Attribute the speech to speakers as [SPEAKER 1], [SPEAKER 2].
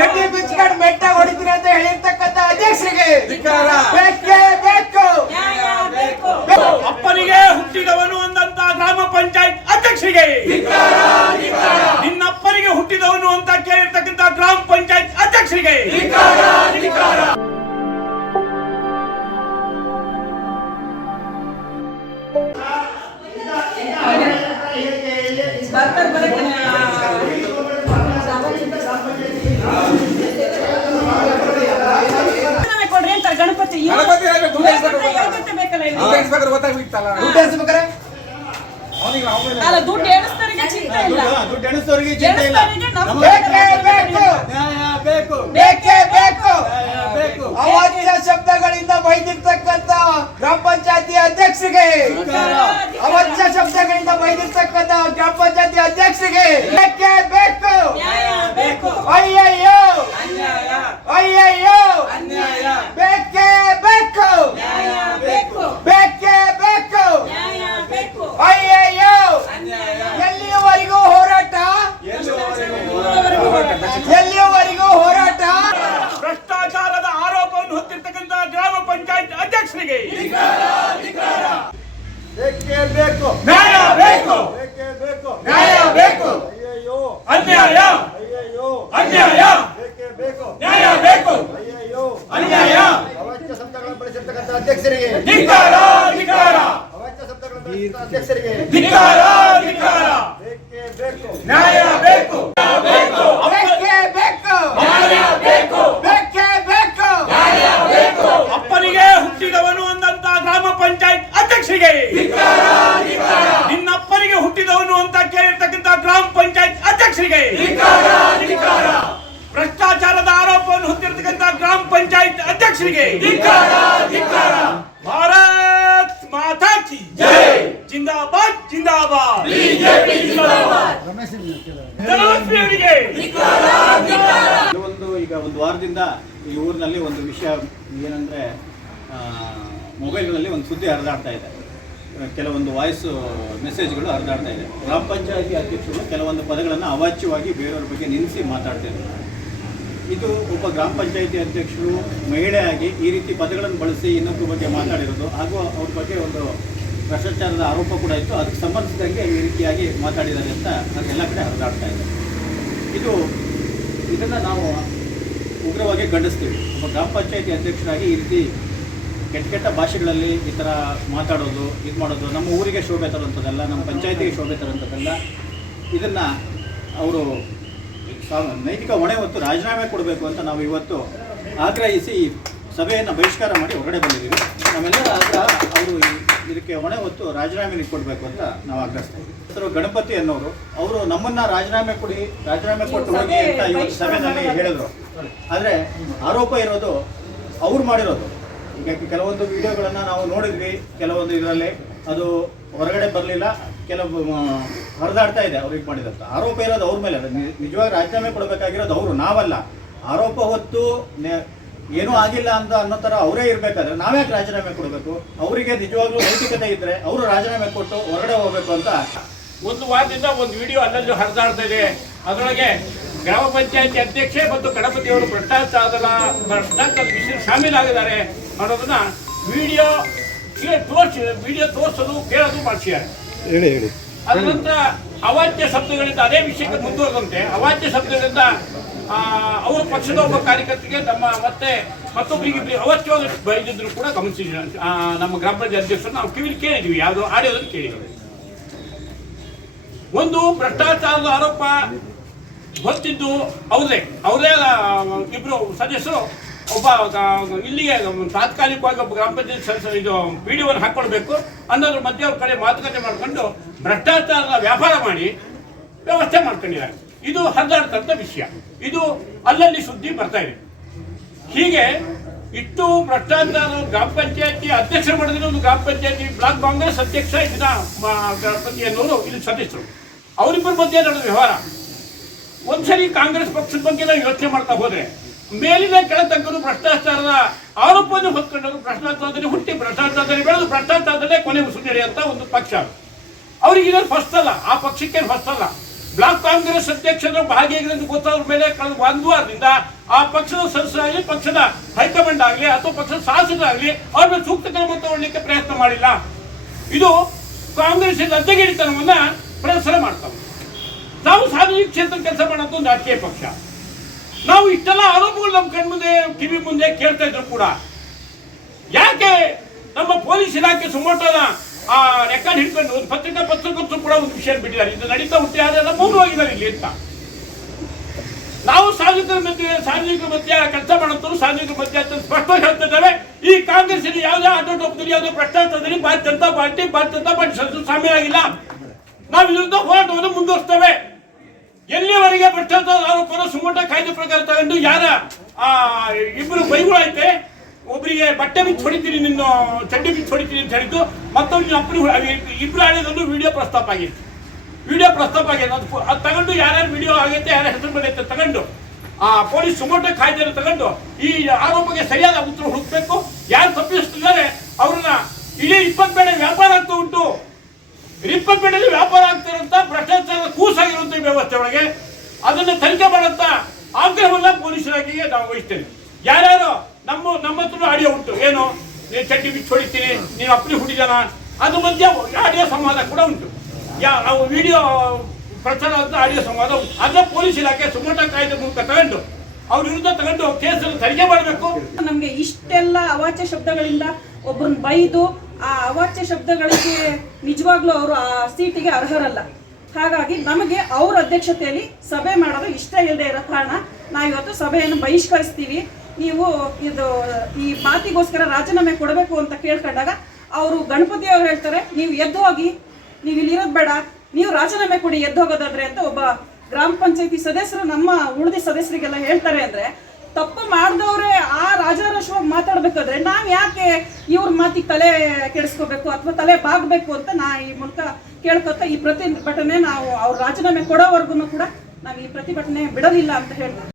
[SPEAKER 1] ಚಡ್ಡಿ ಬಿಚ್ಕೊಂಡು ಮೆಟ್ಟ ಹೊಡಿತೀರಿ ಅಂತ ಹೇಳಿರ್ತಕ್ಕಂಥ ಅಧ್ಯಕ್ಷರಿಗೆ
[SPEAKER 2] ಧಿಕ್ಕಾರ.
[SPEAKER 1] ಬೇಕೇ ಬೇಕು.
[SPEAKER 3] ನ್ಯಾಯ ಬೇಕು.
[SPEAKER 4] ಅಪ್ಪನಿಗೆ ಹುಟ್ಟಿದವನು ಅಂದಂತ ಗ್ರಾಮ ಪಂಚಾಯತ್ ಅಧ್ಯಕ್ಷರಿಗೆ. ನಿನ್ನಪ್ಪನಿಗೆ ಹುಟ್ಟಿದವನು ಅಂತ ಕೇಳಿರ್ತಕ್ಕಂಥ ಗ್ರಾಮ ಪಂಚಾಯತ್ ಅಧ್ಯಕ್ಷರಿಗೆ.
[SPEAKER 2] ದುಡ್ಡು
[SPEAKER 3] ಎಣಿಸ್ತವರಿಗೆ ಚಿಂತೆ ಇಲ್ಲ.
[SPEAKER 5] ದುಡ್ಡು ಚಿಂತೆ ಇಲ್ಲ.
[SPEAKER 1] ಬೇಕೇ ಬೇಕು.
[SPEAKER 5] ಬೇಕು.
[SPEAKER 1] ಅವಾಚ್ಯ ಶಬ್ದಗಳಿಂದ ಬೈದಿರ್ತಕ್ಕಂಥ ಗ್ರಾಮ ಪಂಚಾಯತಿ ಅಧ್ಯಕ್ಷರಿಗೆ. ಅವಾಚ್ಯ ಶಬ್ದಗಳಿಂದ ಬೈದಿರ್ತಕ್ಕಂತ ಗ್ರಾಮ ಪಂಚಾಯತಿ ಅಧ್ಯಕ್ಷರಿಗೆ ಬೇಕೇ ಬೇಕು
[SPEAKER 3] ನ್ಯಾಯ ಬೇಕು
[SPEAKER 1] ಅಯ್ಯಯ್ಯೋ
[SPEAKER 5] ಅನ್ಯಾಯ
[SPEAKER 1] ಅಯ್ಯಯ್ಯೋ
[SPEAKER 5] ಅನ್ಯಾಯ
[SPEAKER 1] ಬೇಕೇ ಬೇಕು
[SPEAKER 3] ನ್ಯಾಯ ಬೇಕು
[SPEAKER 1] ಬೇಕೇ ಬೇಕು
[SPEAKER 3] ನ್ಯಾಯ ಬೇಕು
[SPEAKER 1] ಅಯ್ಯಯ್ಯೋ
[SPEAKER 5] ಅನ್ಯಾಯ
[SPEAKER 1] ಎಲ್ಲಿಯವರೆಗೂ ಹೋರಾಟ
[SPEAKER 5] ಎಲ್ಲಿವರೆಗೂ ಹೋರಾಟ
[SPEAKER 1] ಎಲ್ಲಿಯವರೆಗೂ ಹೋರಾಟ
[SPEAKER 4] ಭ್ರಷ್ಟಾಚಾರದ ಆರೋಪವನ್ನು ಹೊತ್ತಿರ್ತಕ್ಕಂಥ ಗ್ರಾಮ ಪಂಚಾಯತ್ ಅಧ್ಯಕ್ಷರಿಗೆ
[SPEAKER 5] ಬೇಕೇ ಬೇಕು
[SPEAKER 4] ನ್ಯಾಯ ಬೇಕು
[SPEAKER 5] ಬೇಕೇ ಬೇಕು
[SPEAKER 1] ನ್ಯಾಯ ಬೇಕು
[SPEAKER 5] ಅಯ್ಯಯ್ಯೋ
[SPEAKER 4] ಅನ್ಯಾಯ.
[SPEAKER 5] ಅಯ್ಯಯ್ಯೋ.
[SPEAKER 4] ಅನ್ಯಾಯ. ನ್ಯಾಯ ಬೇಕು.
[SPEAKER 5] ಅಯ್ಯಯ್ಯೋ.
[SPEAKER 4] ಅನ್ಯಾಯ.
[SPEAKER 5] ಅವಾಚ್ಯ ಶಬ್ದಗಳನ್ನು ಬಳಸಿರ್ತಕ್ಕಂಥ ಅಧ್ಯಕ್ಷರಿಗೆ.
[SPEAKER 4] ಧಿಕ್ಕಾರ ಧಿಕ್ಕಾರ
[SPEAKER 5] ಅವಾಚ್ಯ ಶಬ್ದಗಳನ್ನು ಬಳಸಿರ್ತಕ್ಕಂಥ ಅಧ್ಯಕ್ಷರಿಗೆ.
[SPEAKER 4] ಧಿಕ್ಕಾರ ಧಿಕ್ಕಾರ
[SPEAKER 5] ಬೇಕೇ ಬೇಕು.
[SPEAKER 4] ನ್ಯಾಯ ಬೇಕು ಬೇಕು
[SPEAKER 1] ಬೇಕೇ ಬೇಕು
[SPEAKER 4] ನ್ಯಾಯ ಬೇಕು
[SPEAKER 1] ಬೇಕೇ ಬೇಕು
[SPEAKER 4] ಅಪ್ಪನಿಗೆ ಹುಟ್ಟಿದವನು ಅಂದಂತ ಗ್ರಾಮ ಪಂಚಾಯತ್ ಅಧ್ಯಕ್ಷರಿಗೆ ನಿನ್ನಪ್ಪನಿಗೆ ಹುಟ್ಟಿದವನು ಅಂತ ಕೇಳಿರ್ತಕ್ಕಂಥ ಗ್ರಾಮ ಪಂಚಾಯತ್ ಅಧ್ಯಕ್ಷರಿಗೆ ಭ್ರಷ್ಟಾಚಾರದ ಆರೋಪವನ್ನು ಹೊತ್ತಿರ್ತಕ್ಕಂಥ ಗ್ರಾಮ ಪಂಚಾಯತ್ ಅಧ್ಯಕ್ಷರಿಗೆ ಭಾರತ್ ಮಾತಾ ಕಿ ಜೈ. ಜಿಂದಾಬಾದ್ ಜಿಂದಾಬಾದ್.
[SPEAKER 5] ಕೆಲವೊಂದು ಈಗ ಒಂದು ವಾರದಿಂದ ಈ ಊರಿನಲ್ಲಿ ಒಂದು ವಿಷಯ ಏನಂದ್ರೆ ಮೊಬೈಲ್ಗಳಲ್ಲಿ ಒಂದು ಸುದ್ದಿ ಹರಿದಾಡ್ತಾ ಇದೆ. ಕೆಲವೊಂದು ವಾಯ್ಸ್ ಮೆಸೇಜ್ಗಳು ಹರಿದಾಡ್ತಾ ಇದೆ. ಗ್ರಾಮ ಪಂಚಾಯತಿ ಅಧ್ಯಕ್ಷರು ಕೆಲವೊಂದು ಪದಗಳನ್ನು ಅವಾಚ್ಯವಾಗಿ ಬೇರೆಯವ್ರ ಬಗ್ಗೆ ನಿಲ್ಲಿಸಿ ಮಾತಾಡ್ತಾ ಇದ್ದಾರೆ. ಇದು ಒಬ್ಬ ಗ್ರಾಮ ಪಂಚಾಯಿತಿ ಅಧ್ಯಕ್ಷರು ಮಹಿಳೆಯಾಗಿ ಈ ರೀತಿ ಪದಗಳನ್ನು ಬಳಸಿ ಇನ್ನೊಬ್ಬರ ಬಗ್ಗೆ ಮಾತಾಡಿರೋದು. ಹಾಗೂ ಅವ್ರ ಬಗ್ಗೆ ಒಂದು ಭ್ರಷ್ಟಾಚಾರದ ಆರೋಪ ಕೂಡ ಇತ್ತು. ಅದಕ್ಕೆ ಸಂಬಂಧಿಸಿದಂಗೆ ಈ ರೀತಿಯಾಗಿ ಮಾತಾಡಿದ್ದಾರೆ ಅಂತ ಅದೆಲ್ಲ ಕಡೆ ಹರಿದಾಡ್ತಾ ಇದೆ ಇದು, ಇದನ್ನು ನಾವು ಉಗ್ರವಾಗಿ ಖಂಡಿಸ್ತೀವಿ. ಒಬ್ಬ ಗ್ರಾಮ ಪಂಚಾಯಿತಿ ಅಧ್ಯಕ್ಷರಾಗಿ ಈ ರೀತಿ ಕೆಟ್ಟ ಕೆಟ್ಟ ಭಾಷೆಗಳಲ್ಲಿ ಈ ಥರ ಮಾತಾಡೋದು, ಇದು ಮಾಡೋದು, ನಮ್ಮ ಊರಿಗೆ ಶೋಭೆ ತರುವಂಥದ್ದಲ್ಲ, ನಮ್ಮ ಪಂಚಾಯತಿಗೆ ಶೋಭೆ ತರುವಂಥದ್ದಲ್ಲ, ಇದನ್ನು ಅವರು ನೈತಿಕ ಹೊಣೆ ಹೊತ್ತು ರಾಜೀನಾಮೆ ಕೊಡಬೇಕು ಅಂತ ನಾವು ಇವತ್ತು ಆಗ್ರಹಿಸಿ ಈ ಸಭೆಯನ್ನು ಬಹಿಷ್ಕಾರ ಮಾಡಿ ಹೊರಗಡೆ ಬಂದಿದ್ದೀವಿ. ಆಮೇಲೆ ಆಗ್ರಹ ಅವರು ಇದಕ್ಕೆ ಹೊಣೆ ಹೊತ್ತು ರಾಜೀನಾಮೆ ಕೊಡಬೇಕು ಅಂತ ನಾವು ಆಗ್ರಹಿಸ್ತೀವಿ ಸರ್ ಗಣಪತಿ ಅನ್ನೋರು ಅವರು ನಮ್ಮನ್ನ ರಾಜೀನಾಮೆ ಕೊಡಿ ರಾಜೀನಾಮೆ ಕೊಟ್ಟು ಹೋಗಿ ಅಂತ ಇವತ್ತು ಸಭೆಯಲ್ಲಿ ಹೇಳಿದ್ರು. ಆದರೆ ಆರೋಪ ಇರೋದು ಅವ್ರು ಮಾಡಿರೋದು. ಈಗ ಕೆಲವೊಂದು ವಿಡಿಯೋಗಳನ್ನು ನಾವು ನೋಡಿದ್ವಿ ಕೆಲವೊಂದು ಇದರಲ್ಲಿ ಅದು ಹೊರಗಡೆ ಬರಲಿಲ್ಲ ಕೆಲವು ಹರಿದಾಡ್ತಾ ಇದೆ ಅವ್ರಿಗೆ ಮಾಡಿದಂತ. ಆರೋಪ ಇರೋದು ಅವ್ರ ಮೇಲೆ. ನಿಜವಾಗಿ ರಾಜೀನಾಮೆ ಕೊಡಬೇಕಾಗಿರೋದು ಅವರು ನಾವಲ್ಲ. ಆರೋಪ ಹೊತ್ತು ನೆ- ಏನೂ ಆಗಿಲ್ಲ ಅಂತ ಅನ್ನೋ ಥರ ಅವರೇ ಇರಬೇಕಾದ್ರೆ ನಾವ್ಯಾಕೆ ರಾಜೀನಾಮೆ ಕೊಡಬೇಕು? ಅವರಿಗೆ ನಿಜವಾಗ್ಲೂ ನೈತಿಕತೆ ಇದ್ರೆ ಅವರು ರಾಜೀನಾಮೆ ಕೊಟ್ಟು ಹೊರಗಡೆ ಹೋಗಬೇಕು ಅಂತ.
[SPEAKER 4] ಒಂದು ವಾರದಿಂದ ಒಂದು ವಿಡಿಯೋ ಅಲ್ಲಲ್ಲಿ ಹರಿದಾಡ್ತಾ ಇದೆ. ಅದರೊಳಗೆ ಗ್ರಾಮ ಪಂಚಾಯತಿ ಅಧ್ಯಕ್ಷೆ ಮತ್ತು ಗಣಪತಿಯವರು ಭ್ರಷ್ಟಾಚಾರದ ಭ್ರಷ್ಟಾಚಾರದ ವಿಷಯ ಶಾಮೀಲಾಗಿದ್ದಾರೆ ಅನ್ನೋದನ್ನ ವಿಡಿಯೋ ತೋರಿಸಿ ವಿಡಿಯೋ ತೋರಿಸೋದು ಕೇಳೋದು ಮಾಡಿಸಿದ್ದಾರೆ.
[SPEAKER 5] ಹೇಳಿ ಹೇಳಿ.
[SPEAKER 4] ಅದ ನಂತರ ಅವಾಚ್ಯ ಶಬ್ದಗಳಿಂದ ಅದೇ ವಿಷಯಕ್ಕೆ ಮುಂದುವರೆದಂತೆ ಅವಾಚ್ಯ ಶಬ್ದಗಳಿಂದ ಅವ್ರ ಪಕ್ಷದ ಒಬ್ಬ ಕಾರ್ಯಕರ್ತರಿಗೆ ನಮ್ಮ ಮತ್ತೆ ಮತ್ತೊಬ್ಬರಿಗೆ ಅವಾಚ್ಯವಾದ ಬೈದಿದ್ರು ಕೂಡ ಗಮನಿಸಿದ್ವಿ ಆ, ನಮ್ಮ ಗ್ರಾಮ ಪಂಚಾಯತ್ ಅಧ್ಯಕ್ಷರು ನಾವು ಕಿವಿಲಿ ಕೇಳಿದ್ವಿ ಯಾವುದು ಆಡಿಯೋದನ್ನು ಕೇಳಿದ್ವಿ ಒಂದು ಭ್ರಷ್ಟಾಚಾರದ ಆರೋಪ ಹೊತ್ತಿದ್ದು ಅವರೇ ಅವರೇ ಇಬ್ರು ಸದಸ್ಯರು ಒಬ್ಬ ಇಲ್ಲಿಗೆ ತಾತ್ಕಾಲಿಕವಾಗಿ ಒಬ್ಬ ಗ್ರಾಮ ಪಂಚಾಯತ್ ಸದಸ್ಯರು ಇದು ಒನ್ ಹಾಕ್ಕೊಳ್ಬೇಕು. ಅನ್ನೋದ್ರ ಮಧ್ಯೆ ಅವ್ರ ಕಡೆ ಮಾತುಕತೆ ಮಾಡ್ಕೊಂಡು ಭ್ರಷ್ಟಾಚಾರದ ವ್ಯಾಪಾರ ಮಾಡಿ ವ್ಯವಸ್ಥೆ ಮಾಡ್ಕೊಂಡಿದ್ದಾರೆ. ಇದು ಹರಿದಾಡ್ತಂಥ ವಿಷಯ. ಇದು ಅಲ್ಲಲ್ಲಿ ಸುದ್ದಿ ಬರ್ತಾ ಇದೆ. ಹೀಗೆ ಇಟ್ಟು ಭ್ರಷ್ಟಾಚಾರ ಗ್ರಾಮ ಪಂಚಾಯತಿ ಅಧ್ಯಕ್ಷರು ಮಾಡಿದ್ರೆ ಒಂದು ಗ್ರಾಮ ಪಂಚಾಯತಿ ಬ್ಲಾಕ್ ಕಾಂಗ್ರೆಸ್ ಅಧ್ಯಕ್ಷ ಇದನ್ನ ಗ್ರಾಮ ಗಣಪತಿ ಅನ್ನೋರು ಇಲ್ಲಿ ಸದಸ್ಯರು. ಅವರಿಬ್ಬರ ಮಧ್ಯೆ ನಡೆದ ವ್ಯವಹಾರ. ಒಂದ್ಸರಿ ಕಾಂಗ್ರೆಸ್ ಪಕ್ಷದ ಬಗ್ಗೆ ನಾವು ಯೋಚನೆ ಮಾಡ್ತಾ ಹೋದ್ರೆ ಮೇಲಿನ ಕೆಳತಕ್ಕರು ಭ್ರಷ್ಟಾಚಾರದ ಆರೋಪವನ್ನು ಹೊತ್ಕೊಂಡವರು ಭ್ರಷ್ಟಾಚಾರದಲ್ಲಿ ಹುಟ್ಟಿ, ಭ್ರಷ್ಟಾಚಾರದಲ್ಲಿ ಬೆಳೆದು ಭ್ರಷ್ಟಾಚಾರದಲ್ಲೇ ಕೊನೆ ಉಸಿರು ಅಂತ ಒಂದು ಪಕ್ಷ. ಅದು ಅವ್ರಿಗೆ ಇದನ್ನು ಫಸ್ಟ್ ಅಲ್ಲ, ಆ ಪಕ್ಷಕ್ಕೆ ಫಸ್ಟ್ ಅಲ್ಲ. ಬ್ಲಾಕ್ ಕಾಂಗ್ರೆಸ್ ಅಧ್ಯಕ್ಷರು ಭಾಗಿಯಾಗಿರೋದು ಗೊತ್ತಾದ್ರ ಮೇಲೆ ಕಳೆದ ಒಂದು ವಾರದಿಂದ ಆ ಪಕ್ಷದ ಸದಸ್ಯರಾಗಲಿ, ಪಕ್ಷದ ಹೈಕಮಾಂಡ್ ಆಗಲಿ ಅಥವಾ ಪಕ್ಷದ ಶಾಸಕರಾಗಲಿ ಅವ್ರ ಮೇಲೆ ಸೂಕ್ತ ಕ್ರಮ ತಗೊಳ್ಳಿಕ್ಕೆ ಪ್ರಯತ್ನ ಮಾಡಿಲ್ಲ. ಇದು ಕಾಂಗ್ರೆಸ್ ಅಧ್ಯಗಿರಿತನವನ್ನ ಪ್ರದರ್ಶನ ಮಾಡ್ತಾವೆ ನಾವು ಸಾರ್ವಜನಿಕ ಕ್ಷೇತ್ರ ಕೆಲಸ ರಾಜಕೀಯ ಪಕ್ಷ. ನಾವು ಇಷ್ಟೆಲ್ಲ ಆರೋಪಗಳು ನಮ್ಮ ಕಣ್ಮುಂದೆ ಕಿವಿ ಮುಂದೆ ಕೇಳ್ತಾ ಇದ್ರು ಕೂಡ. ಯಾಕೆ ನಮ್ಮ ಪೊಲೀಸ್ ಇಲಾಖೆ ಸುಮೋಟೋನ ಆ ರೆಕಾರ್ಡ್ ಹಿಡ್ಕೊಂಡು ಒಂದು ಪತ್ರಿಕಾ ಪತ್ರಕರ್ತರು ಕೂಡ ಒಂದು ವಿಷಯ ಬಿಟ್ಟಿದ್ದಾರೆ. ಇದು ನಡೀತಾ ಹುಟ್ಟಿ ಆದ್ರೆ ಮೌನವಾಗಿದ್ದಾರೆ ಇಲ್ಲಿ ಅಂತ. ನಾವು ಸಾರ್ವಜನಿಕರ ಮಧ್ಯೆ ಸಾರ್ವಜನಿಕರ ಮಧ್ಯೆ ಕೆಲಸ ಮಾಡೋದು ಸಾರ್ವಜನಿಕರ ಮಧ್ಯೆ ಅಂತ ಸ್ಪಷ್ಟವಾಗಿ ಹೇಳ್ತಾ ಇದ್ದಾರೆ. ಈ ಕಾಂಗ್ರೆಸ್ಸಿನ ಯಾವುದೇ ಆಟೋಟೋಪದಲ್ಲಿ ಯಾವುದೇ ಭ್ರಷ್ಟಾಚಾರದಲ್ಲಿ ಭಾರತ ಜನತಾ ಪಾರ್ಟಿ ಭಾರತ ಜನತಾ ಪಾರ್ಟಿ ಸದಸ್ಯರು ಆಗಿಲ್ಲ. ನಾವು ವಿರುದ್ಧ ಹೋರಾಟವನ್ನು ಮುಂದುವರಿಸ್ತೇವೆ. ಎಲ್ಲಿವರೆಗೆ ಭ್ರಷ್ಟಾಚಾರ ಆರೋಪನ ಸುಮೋಟ ಕಾಯ್ದೆ ಪ್ರಕಾರ ತಗೊಂಡು ಯಾರ, ಆ ಇಬ್ಬರು ಬೈಗಳೈತೆ ಒಬ್ಬರಿಗೆ ಬಟ್ಟೆ ಬಿಚ್ಚಿ ಹೊಡಿತೀನಿ, ನಿನ್ನ ಚಡ್ಡಿ ಬಿಚ್ಚಿ ಹೊಡಿತೀನಿ ಅಂತ ಹೇಳಿದ್ದು ಮತ್ತೊಂದು ಅಪ್ಪರು ಇಬ್ಬರು ಆಡಿದ್ರು ವಿಡಿಯೋ ಪ್ರಸ್ತಾಪ ಆಗಿತ್ತು. ವಿಡಿಯೋ ಪ್ರಸ್ತಾಪ ಆಗಿದೆ ಅದು ಅದು ತಗೊಂಡು ಯಾರ್ಯಾರು ವಿಡಿಯೋ ಆಗೈತೆ ಯಾರ ಹೆಸರು ಬಂದೈತೆ ತಗೊಂಡು, ಆ, ಪೊಲೀಸ್ ಸುಮೋಟ ಕಾಯ್ದೆ ತಗೊಂಡು, ಈ ಆರೋಪಕ್ಕೆ ಸರಿಯಾದ ಉತ್ತರ ಹುಡುಕ್ಬೇಕು. ಯಾರು ತಪ್ಪಿಸ್ತಿದ್ದಾರೆ, ಅವ್ರನ್ನ ಇಡೀ ಇಪ್ಪತ್ತು ಬೇಡ ವ್ಯಾಪಾರ ಆಗ್ತಾ ಉಂಟು. ಇಪ್ಪತ್ತು ಬೇಡಲ್ಲಿ ವ್ಯಾಪಾರ ಆಗ್ತಿರೋಂಥ ಭ್ರಷ್ಟಾಚಾರ ಕೂಸಾಗಿರುವಂತ ಈ ವ್ಯವಸ್ಥೆ ಒಳಗೆ ಅದನ್ನು ತನಿಖೆ ಮಾಡುವಂತ ಆಗ್ರಹವನ್ನ ಪೊಲೀಸ್ ಇಲಾಖೆಗೆ ನಾವು ವಹಿಸ್ತೇವೆ. ಯಾರ್ಯಾರು ನಮ್ಮ ನಮ್ಮ ಹತ್ರ ಆಡಿಯೋ ಉಂಟು, ಏನು? ನೀನು ಚಟ್ಟಿ ಬಿಚ್ಚಿ ಹೊಡಿತೀನಿ, ನೀನು ಅಪ್ಪಲಿ ಹುಟ್ಟಿದಾನ ಅದು ಮಧ್ಯೆ ಆಡಿಯೋ ಸಂವಾದ ಕೂಡ ಉಂಟು. ಯಾ, ನಾವು ವಿಡಿಯೋ ಪ್ರಚಾರ ಅಂತ ಆಡಿಯೋ ಸಂವಾದ ಉಂಟು. ಅದನ್ನ ಪೊಲೀಸ್ ಇಲಾಖೆ ಸುಮೋಟ ಕಾಯ್ದೆ ಮೂಲಕ ತಗೊಂಡು, ಅವ್ರ ವಿರುದ್ಧ ತಗೊಂಡು ಕೇಸನ್ನು ತನಿಖೆ ಮಾಡಬೇಕು.
[SPEAKER 3] ನಮಗೆ ಇಷ್ಟೆಲ್ಲ ಅವಾಚ್ಯ ಶಬ್ದಗಳಿಂದ ಒಬ್ಬರನ್ನ ಬೈದು, ಆ ಅವಾಚ್ಯ ಶಬ್ದಗಳಿಗೆ ನಿಜವಾಗ್ಲೂ ಅವರು ಆ ಸೀಟಿಗೆ ಅರ್ಹರಲ್ಲ. ಹಾಗಾಗಿ ನಮಗೆ ಅವ್ರ ಅಧ್ಯಕ್ಷತೆಯಲ್ಲಿ ಸಭೆ ಮಾಡೋದು ಇಷ್ಟ ಇಲ್ಲದೆ ಇರೋ ಕಾರಣ ನಾವು ಇವತ್ತು ಸಭೆಯನ್ನು ಬಹಿಷ್ಕರಿಸ್ತೀವಿ. ನೀವು ಇದು, ಈ ಮಾತಿಗೋಸ್ಕರ ರಾಜೀನಾಮೆ ಕೊಡಬೇಕು ಅಂತ ಕೇಳ್ಕೊಂಡಾಗ ಅವರು ಗಣಪತಿ ಅವ್ರು ಹೇಳ್ತಾರೆ, ನೀವು ಎದ್ದು ಹೋಗಿ, ನೀವು ಇಲ್ಲಿ ಇರೋದು ಬೇಡ, ನೀವು ರಾಜೀನಾಮೆ ಕೊಡಿ, ಎದ್ದು ಹೋಗೋದಾದ್ರೆ ಅಂತ ಒಬ್ಬ ಗ್ರಾಮ ಪಂಚಾಯತಿ ಸದಸ್ಯರು ನಮ್ಮ ಉಳಿದ ಸದಸ್ಯರಿಗೆಲ್ಲ ಹೇಳ್ತಾರೆ ಅಂದರೆ, ತಪ್ಪು ಮಾಡಿದವ್ರೆ ಆ ರಾಜಾರೋಷವಾಗಿ ಮಾತಾಡಬೇಕಾದ್ರೆ ನಾವು ಯಾಕೆ ಇವ್ರ ಮಾತಿಗೆ ತಲೆ ಕೆಡಿಸ್ಕೋಬೇಕು ಅಥವಾ ತಲೆ ಬಾಗಬೇಕು ಅಂತ ನಾ ಈ ಮೂಲಕ ಕೇಳ್ಕೊತ ಈ ಪ್ರತಿಭಟನೆ ನಾವು ಅವ್ರ ರಾಜೀನಾಮೆ ಕೊಡೋವರೆಗೂ ಕೂಡ ನಾವು ಈ ಪ್ರತಿಭಟನೆ ಬಿಡೋದಿಲ್ಲ ಅಂತ ಹೇಳ್ತೀವಿ